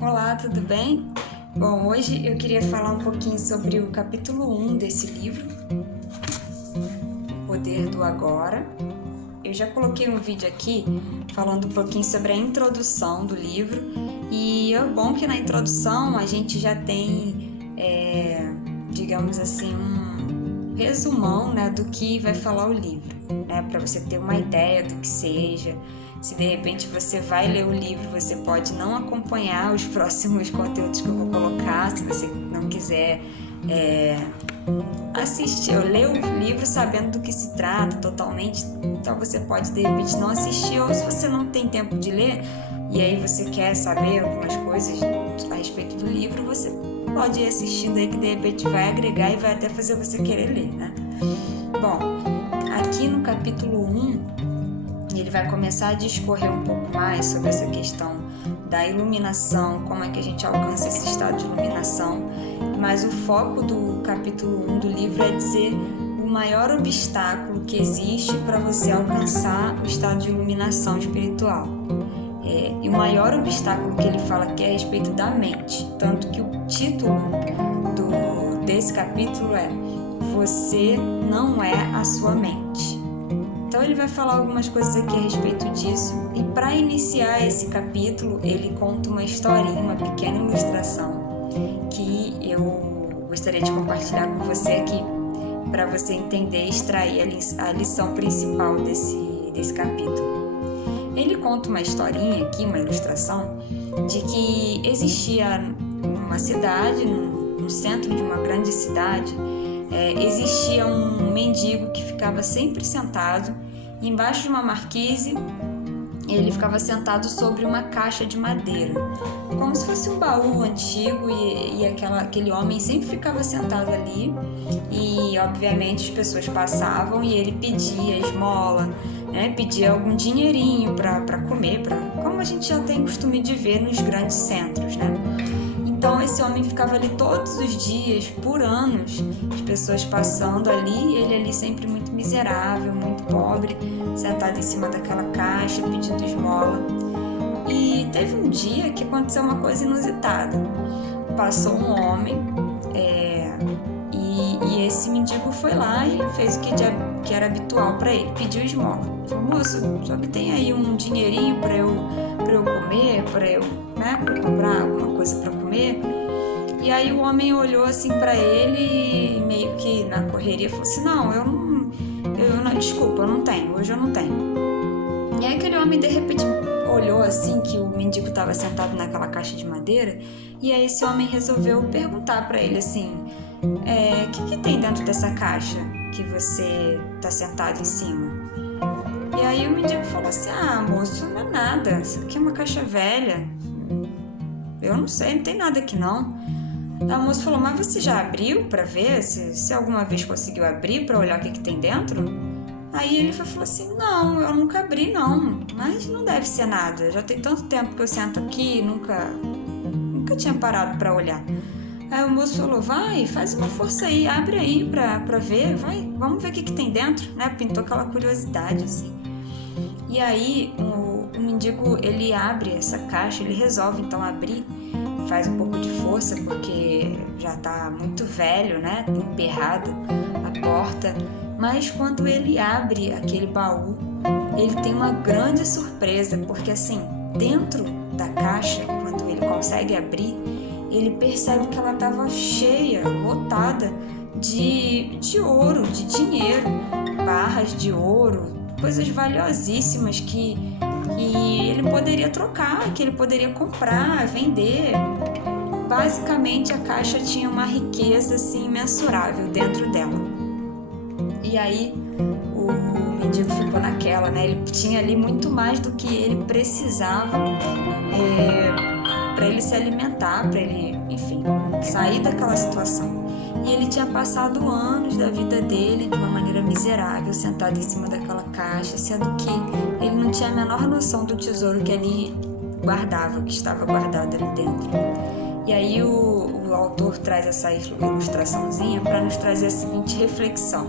Olá, tudo bem? Bom, hoje eu queria falar um pouquinho sobre o capítulo 1 desse livro, Poder do Agora. Eu já coloquei um vídeo aqui falando um pouquinho sobre a introdução do livro e é bom que na introdução a gente já tem, digamos assim, um resumão, né, do que vai falar o livro, né, para você ter uma ideia do que seja. Se de repente você vai ler o livro, você pode não acompanhar os próximos conteúdos que eu vou colocar, se você não quiser assistir, ou ler o livro sabendo do que se trata totalmente, então você pode de repente não assistir, ou se você não tem tempo de ler e aí você quer saber algumas coisas a respeito do livro, você pode ir assistindo aí que de repente vai agregar e vai até fazer você querer ler, né? Bom, aqui no capítulo 1 ele vai começar a discorrer um pouco mais sobre essa questão da iluminação, como é que a gente alcança esse estado de iluminação, mas o foco do capítulo 1 do livro é dizer o maior obstáculo que existe para você alcançar o estado de iluminação espiritual. E o maior obstáculo que ele fala aqui é a respeito da mente, tanto que o título desse capítulo é Você não é a sua mente. Então ele vai falar algumas coisas aqui a respeito disso e para iniciar esse capítulo ele conta uma historinha, uma pequena ilustração que eu gostaria de compartilhar com você aqui para você entender e extrair a lição principal desse capítulo. Ele conta uma historinha aqui, uma ilustração de que existia numa cidade, no centro de uma grande cidade, existia um mendigo que ficava sempre sentado embaixo de uma marquise. Ele ficava sentado sobre uma caixa de madeira, como se fosse um baú antigo, e aquele homem sempre ficava sentado ali e obviamente as pessoas passavam e ele pedia esmola, né? Pedia algum dinheirinho para comer, como a gente já tem costume de ver nos grandes centros, né? Então esse homem ficava ali todos os dias, por anos, as pessoas passando ali, ele ali sempre muito miserável, muito pobre, sentado em cima daquela caixa, pedindo esmola. E teve um dia que aconteceu uma coisa inusitada. Passou um homem e esse mendigo foi lá e fez o que era habitual para ele, pediu esmola. Falou: moço, só que tem aí um dinheirinho para eu comer, para eu comprar alguma coisa para comer. E aí o homem olhou assim para ele e meio que na correria falou assim: não, desculpa, eu não tenho, hoje eu não tenho. E aí aquele homem de repente olhou assim que o mendigo estava sentado naquela caixa de madeira, e aí esse homem resolveu perguntar para ele assim: o que tem dentro dessa caixa que você está sentado em cima? E aí o mendigo falou assim: moço, não é nada, isso aqui é uma caixa velha, eu não sei, não tem nada aqui não. Aí o moço falou: mas você já abriu para ver se alguma vez conseguiu abrir para olhar o que tem dentro? Aí ele falou assim: não, eu nunca abri não, mas não deve ser nada, já tem tanto tempo que eu sento aqui, nunca tinha parado para olhar. Aí o moço falou: vai, faz uma força aí, abre aí pra ver, vai, vamos ver o que tem dentro, né? Pintou aquela curiosidade assim. E aí o mendigo, ele abre essa caixa, ele resolve então abrir, faz um pouco de força porque já tá muito velho, né? Emperrado a porta, mas quando ele abre aquele baú, ele tem uma grande surpresa, porque assim, dentro da caixa, quando ele consegue abrir, ele percebe que ela estava cheia, lotada de ouro, de dinheiro, barras de ouro, coisas valiosíssimas que ele poderia trocar, que ele poderia comprar, vender. Basicamente a caixa tinha uma riqueza assim imensurável dentro dela. E aí o mendigo ficou naquela, né? Ele tinha ali muito mais do que ele precisava para ele se alimentar, para ele, enfim, sair daquela situação. E ele tinha passado anos da vida dele de uma maneira miserável, sentado em cima daquela caixa, sendo que ele não tinha a menor noção do tesouro que ali guardava, que estava guardado ali dentro. E aí o autor traz essa ilustraçãozinha para nos trazer a seguinte reflexão.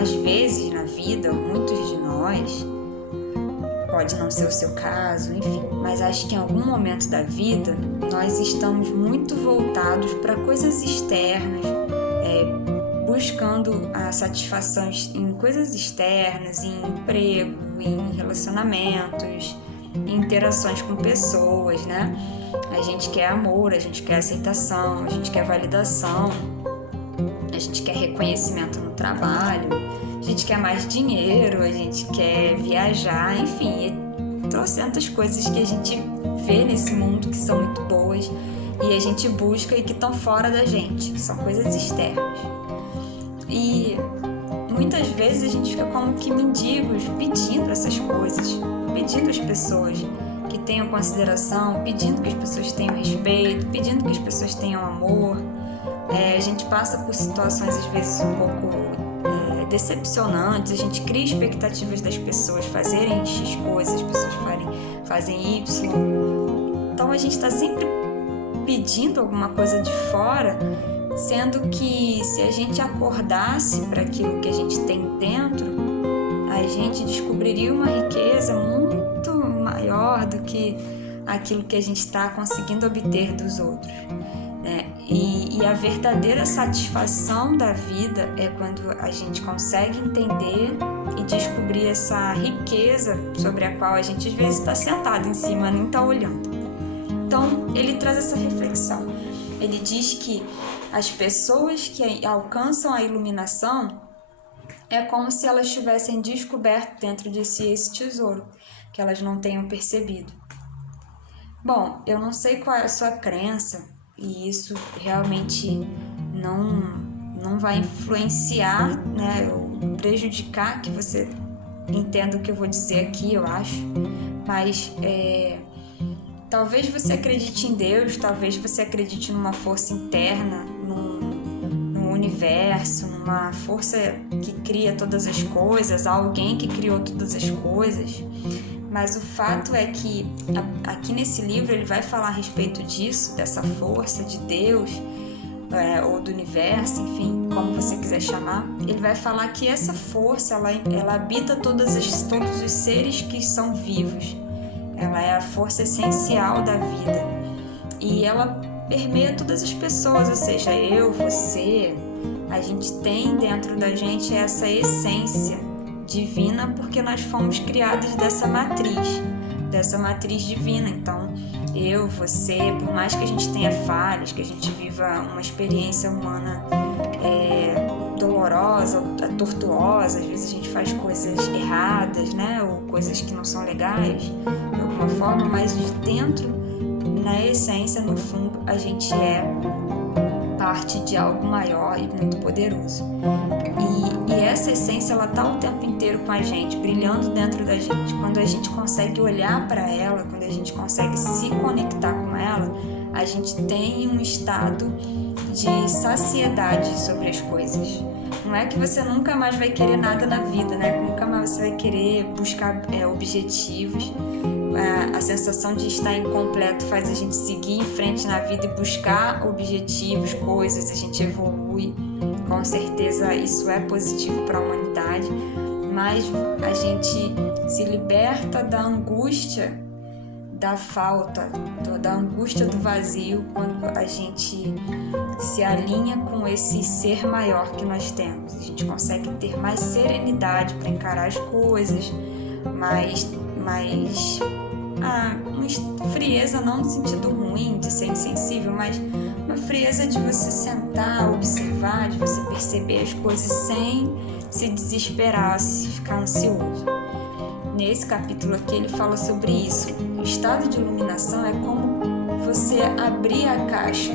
Às vezes na vida, muitos de nós pode não ser o seu caso, enfim. Mas acho que em algum momento da vida nós estamos muito voltados para coisas externas, buscando a satisfação em coisas externas, em emprego, em relacionamentos, em interações com pessoas, né? A gente quer amor, a gente quer aceitação, a gente quer validação, a gente quer reconhecimento no trabalho, a gente quer mais dinheiro, a gente quer viajar, enfim, trocentas coisas que a gente vê nesse mundo que são muito boas e a gente busca e que estão fora da gente, que são coisas externas. E muitas vezes a gente fica como que mendigos pedindo essas coisas, pedindo às pessoas que tenham consideração, pedindo que as pessoas tenham respeito, pedindo que as pessoas tenham amor. A gente passa por situações às vezes um pouco decepcionantes, a gente cria expectativas das pessoas fazerem X coisas, as pessoas fazem Y. Então a gente está sempre pedindo alguma coisa de fora, sendo que se a gente acordasse para aquilo que a gente tem dentro, a gente descobriria uma riqueza muito maior do que aquilo que a gente está conseguindo obter dos outros, né? E a verdadeira satisfação da vida é quando a gente consegue entender e descobrir essa riqueza sobre a qual a gente às vezes está sentado em cima, nem está olhando. Então ele traz essa reflexão. Ele diz que as pessoas que alcançam a iluminação é como se elas tivessem descoberto dentro de si esse tesouro, que elas não tenham percebido. Bom, eu não sei qual é a sua crença, e isso realmente não vai influenciar, né, ou prejudicar que você entenda o que eu vou dizer aqui, eu acho, mas talvez você acredite em Deus, talvez você acredite numa força interna, num universo, numa força que cria todas as coisas, alguém que criou todas as coisas. Mas o fato é que aqui nesse livro ele vai falar a respeito disso, dessa força de Deus, ou do universo, enfim, como você quiser chamar. Ele vai falar que essa força ela habita todos os seres que são vivos. Ela é a força essencial da vida e ela permeia todas as pessoas, ou seja, eu, você, a gente tem dentro da gente essa essência divina porque nós fomos criados dessa matriz divina. Então, eu, você, por mais que a gente tenha falhas, que a gente viva uma experiência humana dolorosa, tortuosa, às vezes a gente faz coisas erradas, né, ou coisas que não são legais de alguma forma, mas de dentro, na essência, no fundo, a gente é parte de algo maior e muito poderoso. E essa essência, ela tá o tempo inteiro com a gente, brilhando dentro da gente. Quando a gente consegue olhar para ela, quando a gente consegue se conectar com ela, a gente tem um estado de saciedade sobre as coisas. Não é que você nunca mais vai querer nada na vida, né? Nunca mais você vai querer buscar objetivos. A sensação de estar incompleto faz a gente seguir em frente na vida e buscar objetivos, coisas, a gente evolui. Com certeza isso é positivo para a humanidade, mas a gente se liberta da angústia da falta, da angústia do vazio, quando a gente se alinha com esse ser maior que nós temos. A gente consegue ter mais serenidade para encarar as coisas, mais uma frieza, não no sentido ruim de ser insensível, mas uma frieza de você sentar, observar, de você perceber as coisas sem se desesperar, se ficar ansioso. Nesse capítulo aqui ele fala sobre isso. O estado de iluminação é como você abrir a caixa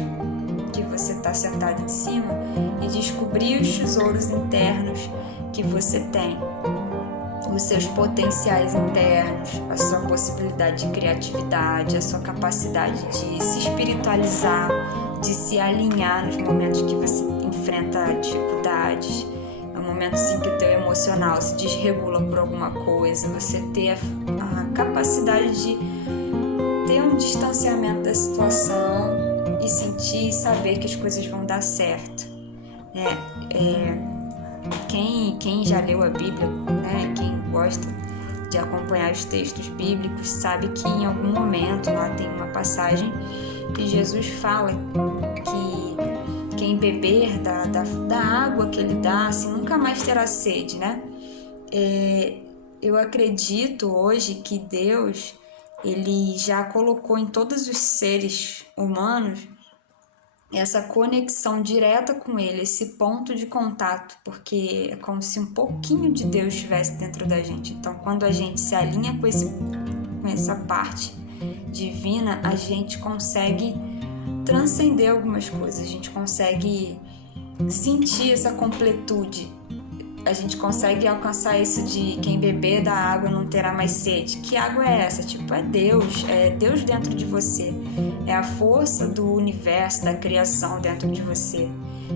que você está sentado em cima e descobrir os tesouros internos que você tem, os seus potenciais internos, a sua possibilidade de criatividade, a sua capacidade de se espiritualizar, de se alinhar nos momentos que você enfrenta dificuldades, no momento assim que o teu emocional se desregula por alguma coisa, você ter a capacidade de ter um distanciamento da situação e sentir e saber que as coisas vão dar certo. Quem já leu a Bíblia, né? Quem gosta de acompanhar os textos bíblicos sabe que em algum momento lá tem uma passagem que Jesus fala que quem beber da água que ele dá, assim, nunca mais terá sede, né? Eu acredito hoje que Deus, ele já colocou em todos os seres humanos essa conexão direta com ele, esse ponto de contato, porque é como se um pouquinho de Deus estivesse dentro da gente. Então, quando a gente se alinha com essa parte divina, a gente consegue transcender algumas coisas, a gente consegue sentir essa completude, a gente consegue alcançar isso de quem beber da água não terá mais sede. Que água é essa? Tipo, é Deus dentro de você, é a força do universo, da criação dentro de você,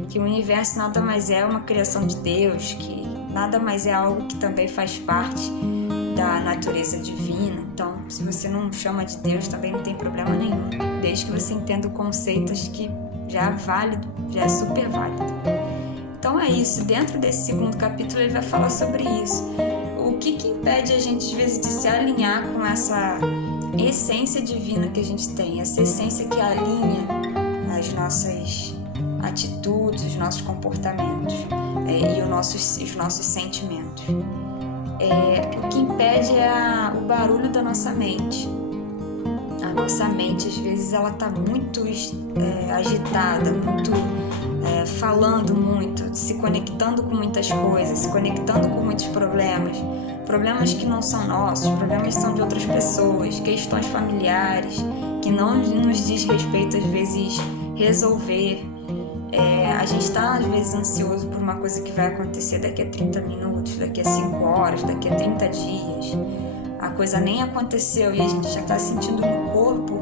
que o universo nada mais é uma criação de Deus, que nada mais é algo que também faz parte da natureza divina. Então, se você não chama de Deus, também não tem problema nenhum, desde que você entenda o conceito, acho que já é válido, já é super válido. Então é isso, dentro desse segundo capítulo ele vai falar sobre isso. O que impede a gente, às vezes, de se alinhar com essa essência divina que a gente tem, essa essência que alinha as nossas atitudes, os nossos comportamentos e os nossos sentimentos. O que impede é o barulho da nossa mente. A nossa mente, às vezes, ela está muito agitada, muito falando muito, se conectando com muitas coisas, se conectando com muitos problemas que não são nossos, problemas que são de outras pessoas, questões familiares que não nos diz respeito, às vezes, resolver. A gente está, às vezes, ansioso por uma coisa que vai acontecer daqui a 30 minutos, daqui a 5 horas, daqui a 30 dias. A coisa nem aconteceu e a gente já está sentindo no corpo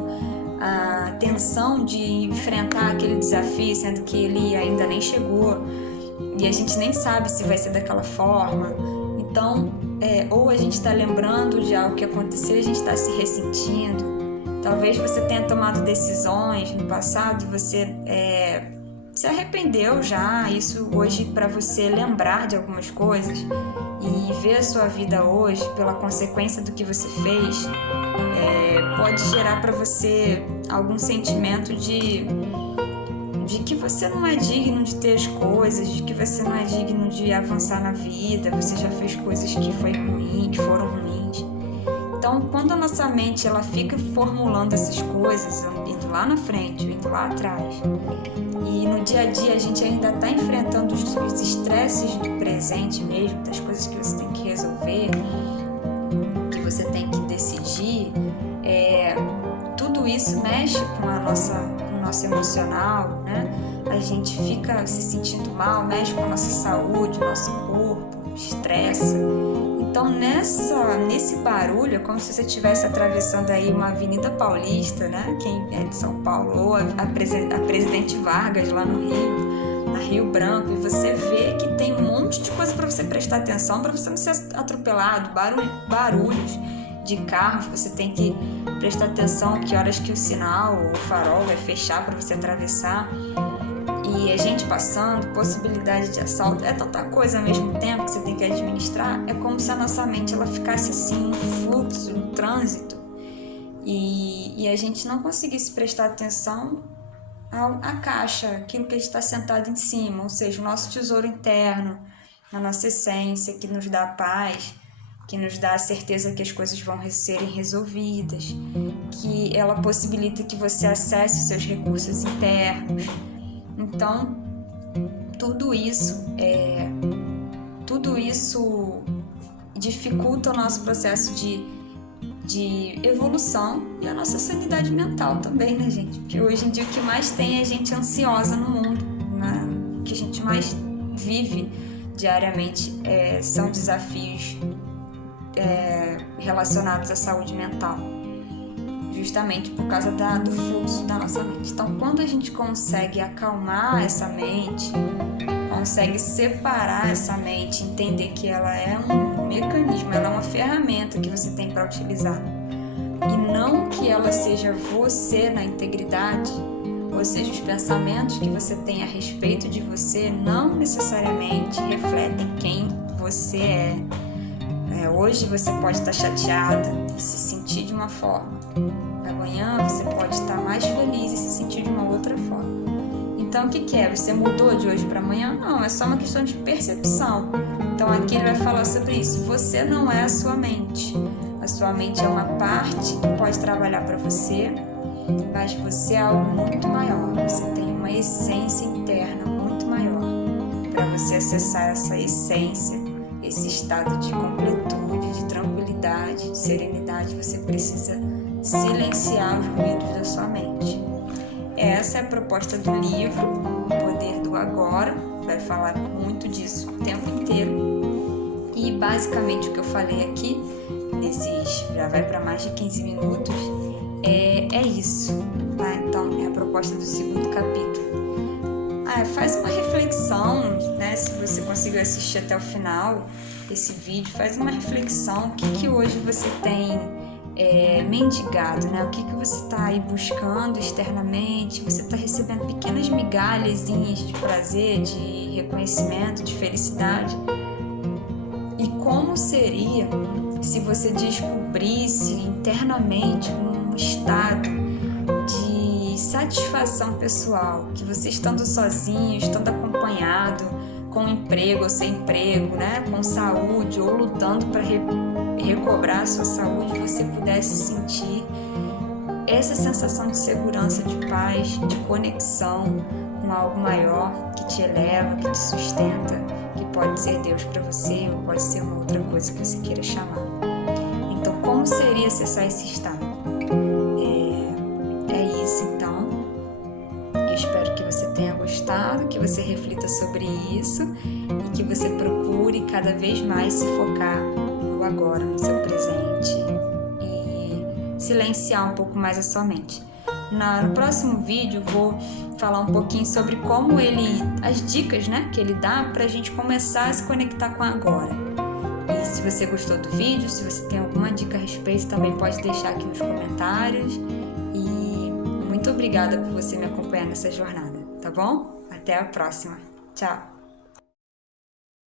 a tensão de enfrentar aquele desafio, sendo que ele ainda nem chegou e a gente nem sabe se vai ser daquela forma. Então, ou a gente está lembrando de algo que aconteceu e a gente está se ressentindo. Talvez você tenha tomado decisões no passado e você se arrependeu já. Isso hoje, para você lembrar de algumas coisas e ver a sua vida hoje pela consequência do que você fez, pode gerar para você algum sentimento de que você não é digno de ter as coisas, de que você não é digno de avançar na vida, você já fez coisas que foram ruins. Então, quando a nossa mente ela fica formulando essas coisas, indo lá na frente, indo lá atrás, e no dia a dia a gente ainda está enfrentando os estresses do presente mesmo, das coisas que você tem que resolver, que você tem que decidir, tudo isso mexe com o nosso emocional, né? A gente fica se sentindo mal, mexe com a nossa saúde, nosso corpo, estressa. Então, nesse barulho, é como se você estivesse atravessando aí uma Avenida Paulista, né? Quem é de São Paulo, ou a Presidente Vargas lá no Rio, a Rio Branco, e você vê que tem um monte de coisa para você prestar atenção, para você não ser atropelado, barulhos de carros, você tem que prestar atenção que horas que o sinal ou o farol vai fechar para você atravessar. E a gente passando, possibilidade de assalto, é tanta coisa ao mesmo tempo que você tem que administrar. É como se a nossa mente ela ficasse assim, um fluxo, um trânsito, e a gente não conseguisse prestar atenção à caixa, aquilo que a gente está sentado em cima, ou seja, o nosso tesouro interno, a nossa essência que nos dá paz, que nos dá a certeza que as coisas vão serem resolvidas, que ela possibilita que você acesse os seus recursos internos. Então, tudo isso dificulta o nosso processo de evolução e a nossa sanidade mental também, né, gente? Porque hoje em dia o que mais tem é gente ansiosa no mundo, né? O que a gente mais vive diariamente são desafios relacionados à saúde mental, justamente por causa do fluxo da nossa mente. Então, quando a gente consegue acalmar essa mente, consegue separar essa mente, entender que ela é um mecanismo, ela é uma ferramenta que você tem para utilizar, e não que ela seja você na integridade, ou seja, os pensamentos que você tem a respeito de você não necessariamente refletem quem você é. Hoje você pode estar chateada e se sentir de uma forma. Amanhã você pode estar mais feliz e se sentir de uma outra forma. Então, o que é? Você mudou de hoje para amanhã? Não, é só uma questão de percepção. Então, aqui ele vai falar sobre isso. Você não é a sua mente. A sua mente é uma parte que pode trabalhar para você, mas você é algo muito maior. Você tem uma essência interna muito maior. Para você acessar essa essência, esse estado de completude, de tranquilidade, de serenidade, você precisa silenciar os ruídos da sua mente. Essa é a proposta do livro, O Poder do Agora. Vai falar muito disso o tempo inteiro. E basicamente o que eu falei aqui, já vai para mais de 15 minutos, é isso, tá? Então é a proposta do segundo capítulo. Faz uma reflexão, né? Se você conseguiu assistir até o final esse vídeo, faz uma reflexão. O que hoje você tem mendigado, né? O que você está aí buscando externamente? Você está recebendo pequenas migalhazinhas de prazer, de reconhecimento, de felicidade? E como seria se você descobrisse internamente um estado de satisfação pessoal, que você estando sozinho, estando acompanhado, com emprego ou sem emprego, né? Com saúde ou lutando para recobrar a sua saúde, você pudesse sentir essa sensação de segurança, de paz, de conexão com algo maior que te eleva, que te sustenta, que pode ser Deus para você ou pode ser uma outra coisa que você queira chamar. Então, como seria acessar esse estado? É isso, então. Eu espero que você tenha gostado, que você reflita sobre isso e que você procure cada vez mais se focar no agora, no seu presente e silenciar um pouco mais a sua mente. No próximo vídeo vou falar um pouquinho sobre como as dicas, né, que ele dá pra gente começar a se conectar com agora. E se você gostou do vídeo, se você tem alguma dica a respeito, também pode deixar aqui nos comentários. E muito obrigada por você me acompanhar nessa jornada, tá bom? Até a próxima. Tchau!